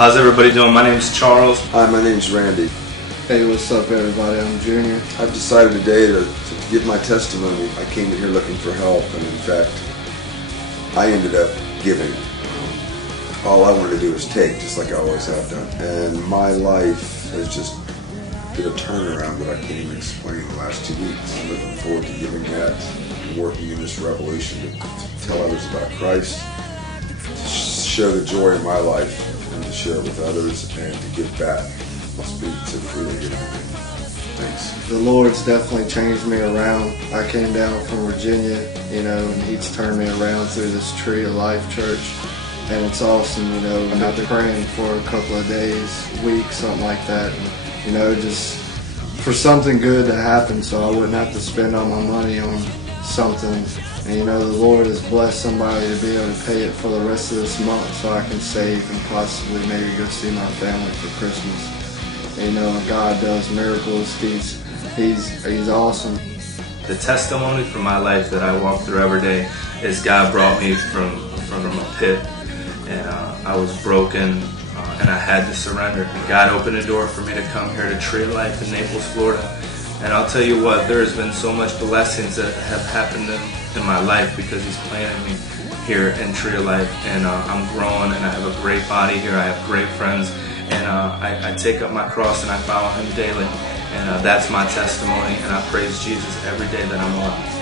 How's everybody doing? My name's Charles. Hi, my name's Randy. Hey, what's up everybody? I'm Junior. I've decided today to give my testimony. I came in here looking for help, and in fact, I ended up giving. All I wanted to do was take, just like I always have done. And my life has just did a turnaround that I can't even explain in the last 2 weeks. I'm looking forward to giving that and working in this revolution to tell others about Christ, to show the joy in my life, and to share it with others, and to give back. Must be to really give anything. Thanks. The Lord's definitely changed me around. I came down from Virginia, and He's turned me around through this Tree of Life church. And it's awesome, I've been praying for a couple of days, weeks, something like that. And, just for something good to happen so I wouldn't have to spend all my money on something. And the Lord has blessed somebody to be able to pay it for the rest of this month so I can save and possibly maybe go see my family for Christmas. God does miracles. He's awesome. The testimony from my life that I walk through every day is God brought me from a pit, and I was broken, and I had to surrender. And God opened a door for me to come here to Tree of Life in Naples, Florida. And I'll tell you what, there has been so much blessings that have happened in my life because He's planted me here in Tree of Life, and I'm growing, and I have a great body here. I have great friends, and I take up my cross and I follow Him daily, and that's my testimony, and I praise Jesus every day that I'm alive.